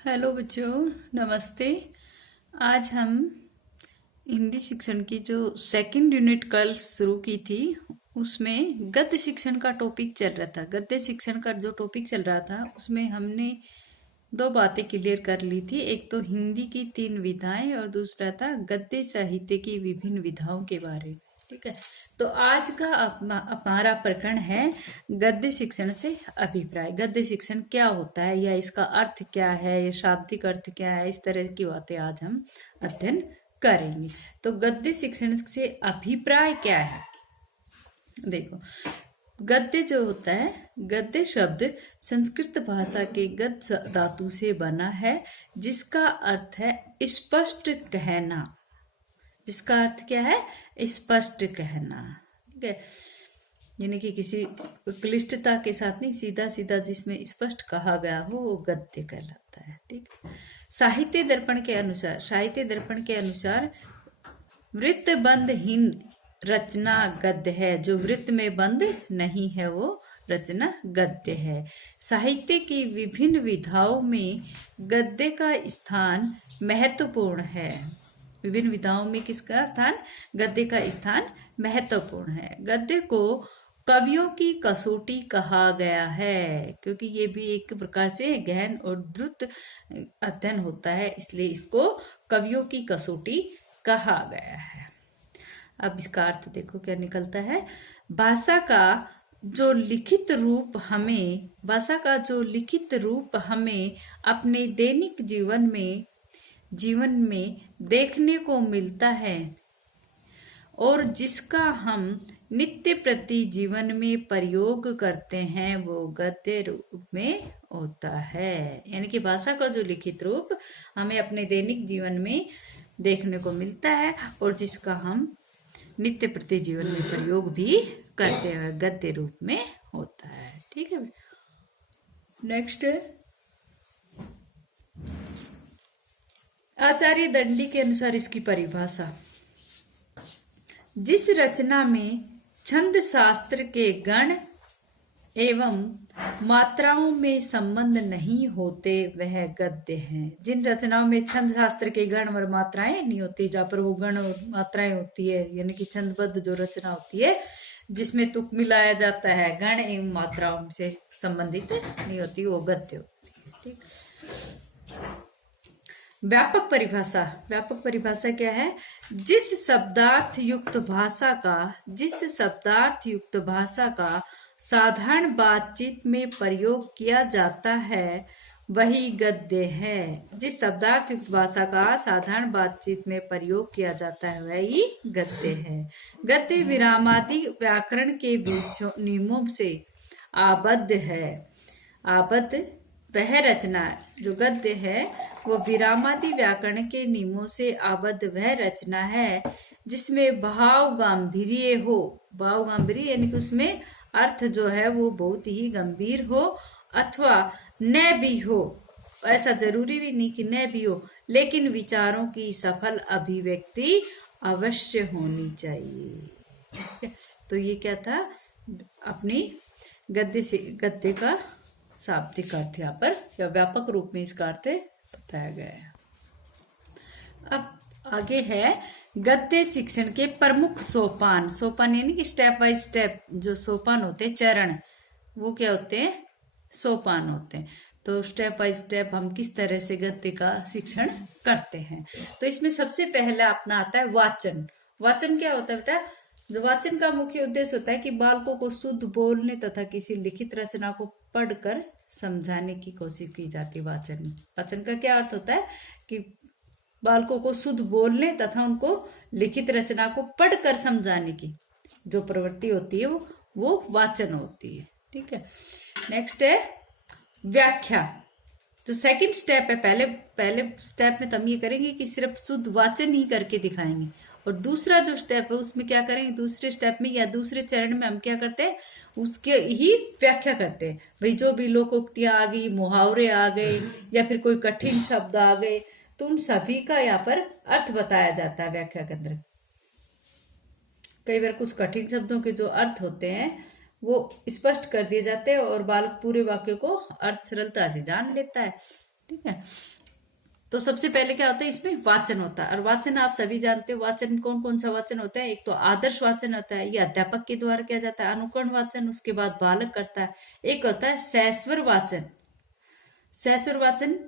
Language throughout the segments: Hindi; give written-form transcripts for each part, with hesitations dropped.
हेलो बच्चों, नमस्ते। आज हम हिंदी शिक्षण की जो सेकंड यूनिट कल शुरू की थी उसमें गद्य शिक्षण का टॉपिक चल रहा था। गद्य शिक्षण का जो टॉपिक चल रहा था उसमें हमने दो बातें क्लियर कर ली थी। एक तो हिंदी की 3 विधाएं और दूसरा था गद्य साहित्य की विभिन्न विधाओं के बारे में। ठीक है, तो आज का हमारा प्रकरण है गद्य शिक्षण से अभिप्राय। गद्य शिक्षण क्या होता है या इसका अर्थ क्या है या शाब्दिक अर्थ क्या है, इस तरह की बातें आज हम अध्ययन करेंगे। तो गद्य शिक्षण से अभिप्राय क्या है? देखो, गद्य जो होता है, गद्य शब्द संस्कृत भाषा के गद्य धातु से बना है जिसका अर्थ है स्पष्ट कहना। जिसका अर्थ क्या है? स्पष्ट कहना। ठीक है, यानी कि किसी क्लिष्टता के साथ नहीं, सीधा सीधा जिसमें स्पष्ट कहा गया हो वो गद्य कहलाता है। ठीक है, साहित्य दर्पण के अनुसार वृत्त बंधहीन रचना गद्य है। जो वृत्त में बंद नहीं है वो रचना गद्य है। साहित्य की विभिन्न विधाओं में गद्य का स्थान महत्वपूर्ण है। विभिन्न विधाओं में किसका स्थान? गद्य का स्थान महत्वपूर्ण है। गद्य को कवियों की कसौटी कहा गया है, क्योंकि ये भी एक प्रकार से गहन और द्रुत अध्ययन होता है, इसलिए इसको कवियों की कसौटी कहा गया है। अब इसका अर्थ देखो क्या निकलता है। भाषा का जो लिखित रूप हमें अपने दैनिक जीवन में देखने को मिलता है और जिसका हम नित्य प्रति जीवन में प्रयोग करते हैं वो गद्य रूप में होता है। यानी कि भाषा का जो लिखित रूप हमें अपने दैनिक जीवन में देखने को मिलता है और जिसका हम नित्य प्रति जीवन में प्रयोग भी करते हैं गद्य रूप में होता है। ठीक है, नेक्स्ट आचार्य दंडी के अनुसार इसकी परिभाषा, जिस रचना में छंद शास्त्र के गण एवं मात्राओं में संबंध नहीं होते वह गद्य है। जिन रचनाओं में छंद शास्त्र के गण और मात्राएं नहीं होती, जहाँ पर वो गण और मात्राएं होती है, यानी कि छंदबद्ध जो रचना होती है जिसमें तुक मिलाया जाता है, गण एवं मात्राओं से संबंधित नहीं होती, वो गद्य होती है। ठीक, व्यापक परिभाषा क्या है? जिस शब्दार्थ युक्त भाषा का साधारण बातचीत में प्रयोग किया जाता है वही गद्य है। जिस शब्दार्थ युक्त भाषा का साधारण बातचीत में प्रयोग किया जाता है वही गद्य है। गद्य विरामादि व्याकरण के नियमों से आबद्ध है। वह रचना जो गद्य है वो विरामादि व्याकरण के नियमों से आबद्ध वह रचना है जिसमें भाव गांभीर्य यानी कि उसमें अर्थ जो है वो बहुत ही गंभीर हो अथवा न भी हो। ऐसा जरूरी भी नहीं कि न भी हो, लेकिन विचारों की सफल अभिव्यक्ति अवश्य होनी चाहिए। तो ये क्या था? अपनी गद्य का शाब्दिक अर्थ यहाँ पर या व्यापक रूप में इसका अर्थ बताया गया है। अब आगे है गद्य शिक्षण के प्रमुख सोपान यानी कि स्टेप बाय स्टेप जो सोपान होते हैं, चरण, वो क्या होते हैं? सोपान होते हैं। तो स्टेप बाय स्टेप हम किस तरह से गद्य का शिक्षण करते हैं। तो इसमें सबसे पहले अपना आता है वाचन। वाचन क्या होता है बेटा? जो वाचन का मुख्य उद्देश्य होता है कि बालकों को शुद्ध बोलने तथा किसी लिखित रचना को पढ़कर समझाने की कोशिश की जाती है। वाचन का क्या अर्थ होता है कि बालकों को शुद्ध बोलने तथा उनको लिखित रचना को पढ़कर समझाने की जो प्रवृत्ति होती है वो वाचन होती है। ठीक है, नेक्स्ट है व्याख्या। जो सेकंड स्टेप है, पहले स्टेप में तो हम ये करेंगे कि सिर्फ शुद्ध वाचन ही करके दिखाएंगे, और दूसरा जो स्टेप है उसमें क्या करेंगे? दूसरे स्टेप में या दूसरे चरण में हम क्या करते हैं? उसके ही व्याख्या करते हैं। भाई जो भी लोकोक्तियां आ गई, मुहावरे आ गए या फिर कोई कठिन शब्द आ गए, तो उन सभी का यहाँ पर अर्थ बताया जाता है व्याख्या के अंदर। कई बार कुछ कठिन शब्दों के जो अर्थ होते हैं वो स्पष्ट कर दिए जाते हैं और बालक पूरे वाक्य को अर्थ सरलता से जान लेता है। ठीक है। तो सबसे पहले क्या होता है, इसमें वाचन होता है, और वाचन आप सभी जानते हो वाचन कौन कौन सा वाचन होता है। एक तो आदर्श वाचन होता है, ये अध्यापक के द्वारा किया जाता है। अनुकरण वाचन उसके बाद बालक करता है। एक होता है सैस्वर वाचन, सैस्वर वाचन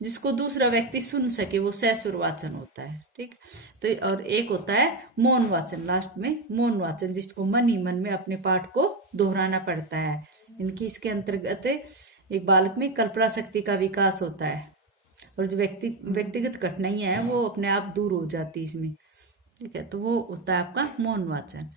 जिसको दूसरा व्यक्ति सुन सके वो सैस्वर वाचन होता है, ठीक। तो और एक होता है मौन वाचन, लास्ट में मौन वाचन जिसको मन ही मन में अपने पाठ को दोहराना पड़ता है। इनकी इसके अंतर्गत एक बालक में कल्पना शक्ति का विकास होता है, और जो व्यक्तिगत कठिनाइयां है वो अपने आप दूर हो जाती है इसमें, ठीक है। तो वो होता है आपका मौन वाचन।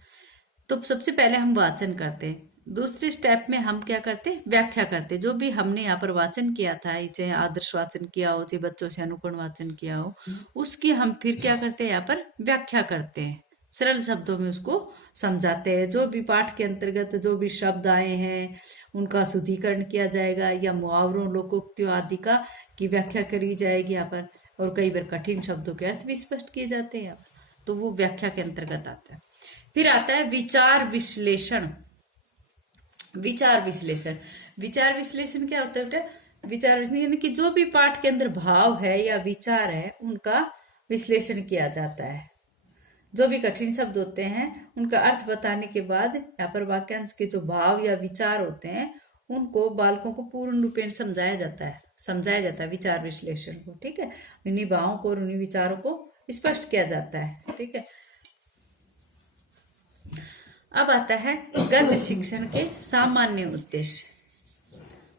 तो सबसे पहले हम वाचन करते हैं, दूसरे स्टेप में हम क्या करते हैं, व्याख्या करते हैं। जो भी हमने यहाँ पर वाचन किया था, चाहे आदर्श वाचन किया हो, चाहे बच्चों से अनुकरण वाचन किया हो, उसकी हम फिर क्या करते हैं, यहाँ पर व्याख्या करते हैं, सरल शब्दों में उसको समझाते हैं। जो भी पाठ के अंतर्गत जो भी शब्द आए हैं उनका शुद्धिकरण किया जाएगा, या मुहावरों लोकोक्तियों आदि का की व्याख्या करी जाएगी यहाँ पर, और कई बार कठिन शब्दों के अर्थ भी स्पष्ट किए जाते हैं यहाँ पर, तो वो व्याख्या के अंतर्गत आता है। फिर आता है विचार विश्लेषण। विचार विश्लेषण, विचार विश्लेषण क्या होता है बेटा, विचार यानी कि जो भी पाठ के अंदर भाव है या विचार है उनका विश्लेषण किया जाता है। जो भी कठिन शब्द होते हैं उनका अर्थ बताने के बाद यहाँ पर वाक्यांश के जो भाव या विचार होते हैं उनको बालकों को पूर्ण रूपेण समझाया जाता है विचार विश्लेषण को, ठीक है। उन्हीं भावों को और उन्हीं विचारों को स्पष्ट किया जाता है, ठीक है। अब आता है गद्य शिक्षण के सामान्य उद्देश्य।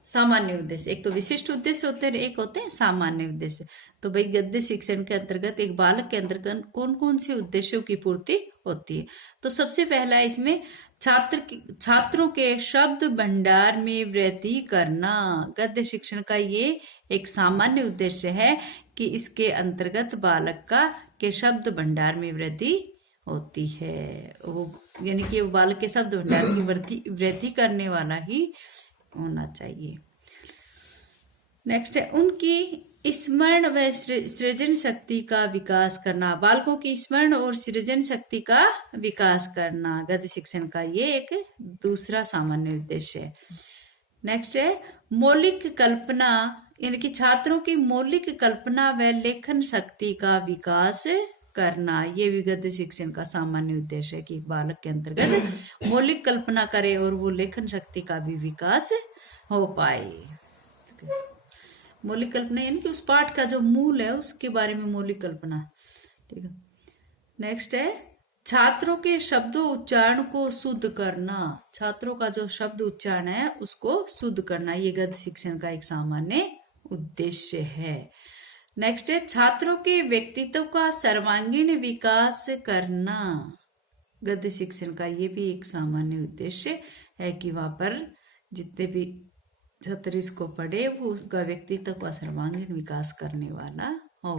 सामान्य उद्देश्य, एक तो विशिष्ट उद्देश्य होते हैं, एक होते हैं सामान्य उद्देश्य। तो भाई गद्य शिक्षण के अंतर्गत एक बालक के अंतर्गत कौन कौन से उद्देश्यों की पूर्ति होती है। तो सबसे पहला इसमें छात्रों के शब्द भंडार में वृद्धि करना। गद्य शिक्षण का ये एक सामान्य उद्देश्य है कि इसके अंतर्गत बालक के शब्द भंडार में वृद्धि होती है, वो यानी कि वो बालक के शब्द भंडार की वृद्धि करने वाला ही होना चाहिए। नेक्स्ट है उनकी स्मरण व सृजन शक्ति का विकास करना। बालकों की स्मरण और सृजन शक्ति का विकास करना गद्य शिक्षण का ये एक दूसरा सामान्य उद्देश्य है। नेक्स्ट है मौलिक कल्पना, यानी कि छात्रों की मौलिक कल्पना व लेखन शक्ति का विकास करना। ये भी गद्य शिक्षण का सामान्य उद्देश्य है कि बालक के अंतर्गत मौलिक कल्पना करे और वो लेखन शक्ति का भी विकास हो पाए। मौलिक कल्पना यानी कि उस पाठ का जो मूल है उसके बारे में मौलिक कल्पना, ठीक है। नेक्स्ट है छात्रों के शब्दों उच्चारण को शुद्ध करना। छात्रों का जो शब्द उच्चारण है उसको शुद्ध करना, ये गद्य शिक्षण का एक सामान्य उद्देश्य है। नेक्स्ट है छात्रों के व्यक्तित्व का सर्वांगीण विकास करना। गद्य शिक्षण का ये भी एक सामान्य उद्देश्य है कि वहां पर जितने भी छात्र इसको पढ़े वो उसका व्यक्तित्व का सर्वांगीण विकास करने वाला हो।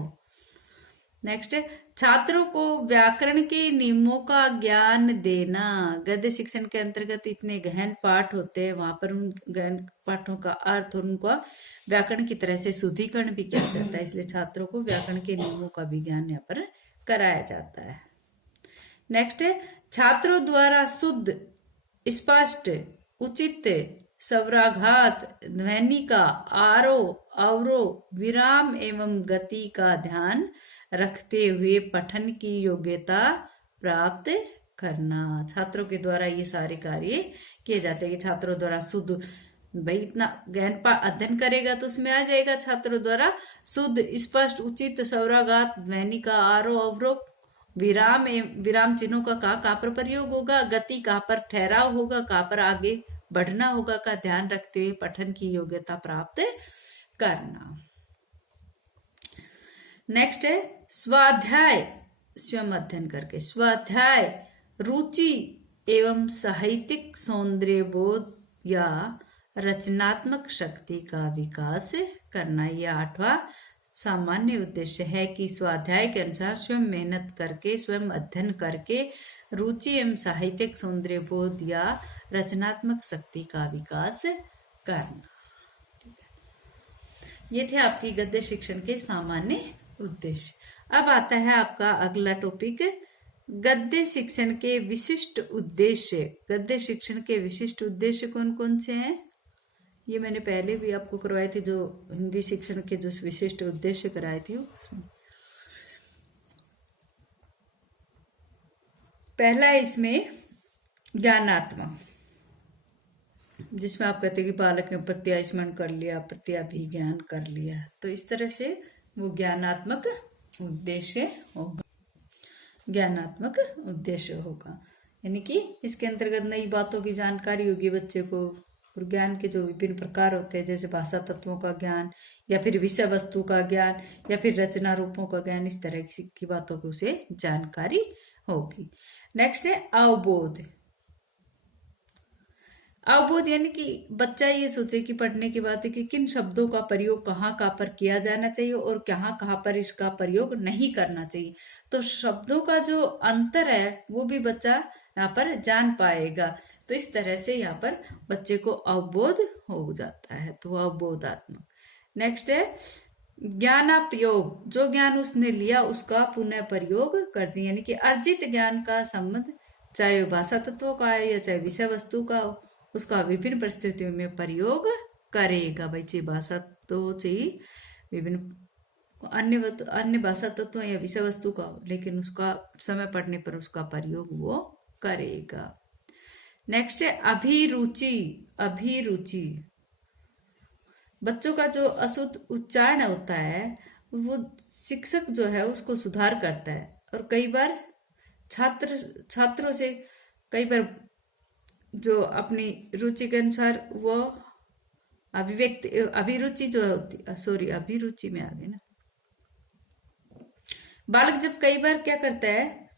नेक्स्ट है छात्रों को व्याकरण के नियमों का ज्ञान देना। गद्य शिक्षण के अंतर्गत इतने गहन पाठ होते हैं, वहां पर उन गहन पाठों का अर्थ और उनका व्याकरण की तरह से शुद्धिकरण भी किया जाता है, इसलिए छात्रों को व्याकरण के नियमों का भी ज्ञान यहाँ पर कराया जाता है। नेक्स्ट है छात्रों द्वारा शुद्ध, स्पष्ट, उचित, स्वराघात, ध्वनि का आरोह अवरोह, विराम एवं गति का ध्यान रखते हुए पठन की योग्यता प्राप्त करना। छात्रों के द्वारा ये सारे कार्य किए जाते हैं कि छात्रों द्वारा शुद्ध, भाई इतना गहन अध्ययन करेगा तो उसमें आ जाएगा छात्रों द्वारा शुद्ध, स्पष्ट, उचित, स्वराघात, ध्वनि का आरोह अवरोह, विराम चिन्हों का कहाँ पर प्रयोग होगा, गति कहाँ पर ठहराव होगा, कहाँ पर आगे बढ़ना होगा का ध्यान रखते हुए पठन की योग्यता प्राप्त करना। नेक्स्ट है स्वाध्याय, स्वयं अध्ययन करके स्वाध्याय रुचि एवं साहित्यिक सौंदर्य बोध या रचनात्मक शक्ति का विकास करना। यह 8वां सामान्य उद्देश्य है कि स्वाध्याय के अनुसार स्वयं मेहनत करके, स्वयं अध्ययन करके रुचि एवं साहित्यिक सौंदर्य बोध या रचनात्मक शक्ति का विकास करना। ये थे आपकी गद्य शिक्षण के सामान्य उद्देश्य। अब आता है आपका अगला टॉपिक गद्य शिक्षण के विशिष्ट उद्देश्य। गद्य शिक्षण के विशिष्ट उद्देश्य कौन कौन से हैं ये मैंने पहले भी आपको करवाए थे, जो हिंदी शिक्षण के जो विशिष्ट उद्देश्य कराए थे उसमें। पहला है इसमें ज्ञानात्मक, जिसमें आप कहते हैं कि बालक ने प्रत्यास्मरण कर लिया, प्रत्याभिज्ञान कर लिया, तो इस तरह से वो ज्ञानात्मक उद्देश्य होगा। ज्ञानात्मक उद्देश्य होगा यानी कि इसके अंतर्गत नई बातों की जानकारी होगी बच्चे को, और ज्ञान के जो विभिन्न प्रकार होते हैं, जैसे भाषा तत्वों का ज्ञान, या फिर विषय वस्तु का ज्ञान, या फिर रचना रूपों का ज्ञान, इस तरह की बातों की उसे जानकारी होगी। नेक्स्ट है अवबोध। अवबोध यानी कि बच्चा ये सोचे कि पढ़ने के बाद कि किन शब्दों का प्रयोग कहाँ कहाँ पर किया जाना चाहिए और कहाँ कहाँ पर इसका प्रयोग नहीं करना चाहिए। तो शब्दों का जो अंतर है वो भी बच्चा यहाँ पर जान पाएगा। तो इस तरह से यहाँ पर बच्चे को अवबोध हो जाता है, तो अवबोधात्मक। नेक्स्ट है ज्ञानापयोग, जो ज्ञान उसने लिया उसका पुनः प्रयोग कर दिया, यानी कि अर्जित ज्ञान का संबंध चाहे भाषा तत्वों का है या चाहे विषय वस्तु का हो, उसका विभिन्न परिस्थितियों में प्रयोग करेगा। भाई चाहे भाषा तो चाहिए विभिन्न अन्य भाषा तत्व या विषय वस्तु का हो, लेकिन उसका समय पड़ने पर उसका प्रयोग वो करेगा। नेक्स्ट है अभिरुचि। अभिरुचि बच्चों का जो अशुद्ध उच्चारण होता है वो शिक्षक जो है उसको सुधार करता है, और कई बार छात्रों से कई बार जो अपनी रुचि के अनुसार वो अभिरुचि जो होती, सॉरी अभिरुचि में आ गई ना, बालक जब कई बार क्या करता है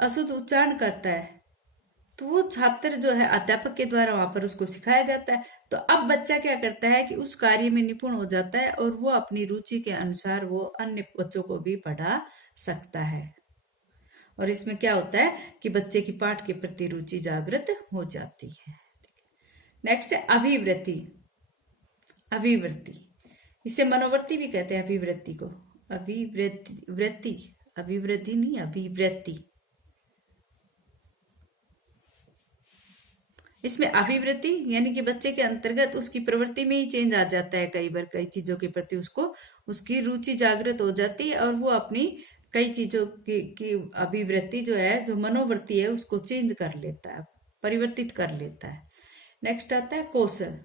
अशुद्ध उच्चारण करता है, तो वो छात्र जो है अध्यापक के द्वारा वहां पर उसको सिखाया जाता है। तो अब बच्चा क्या करता है कि उस कार्य में निपुण हो जाता है और वो अपनी रुचि के अनुसार वो अन्य बच्चों को भी पढ़ा सकता है, और इसमें क्या होता है कि बच्चे की पाठ के प्रति रुचि जागृत हो जाती है। नेक्स्ट है अभिवृत्ति। अभिवृत्ति इसे मनोवृत्ति भी कहते हैं, अभिवृत्ति को। अभिवृद्धि नहीं, अभिवृत्ति। इसमें अभिवृत्ति यानी कि बच्चे के अंतर्गत उसकी प्रवृत्ति में ही चेंज आ जाता है, कई बार कई चीजों के प्रति उसको उसकी रुचि जागृत हो जाती है और वो अपनी कई चीजों की अभिवृत्ति जो है, जो मनोवृत्ति है, उसको चेंज कर लेता है, परिवर्तित कर लेता है। नेक्स्ट आता है कौशल।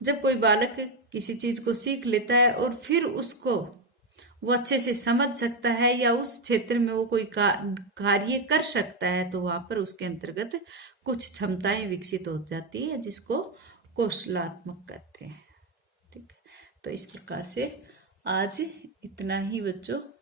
जब कोई बालक किसी चीज को सीख लेता है और फिर उसको वो अच्छे से समझ सकता है या उस क्षेत्र में वो कोई कार्य कर सकता है, तो वहां पर उसके अंतर्गत कुछ क्षमताएं विकसित हो जाती है, जिसको कौशलात्मक कहते हैं। ठीक है, तो इस प्रकार से आज इतना ही बच्चों।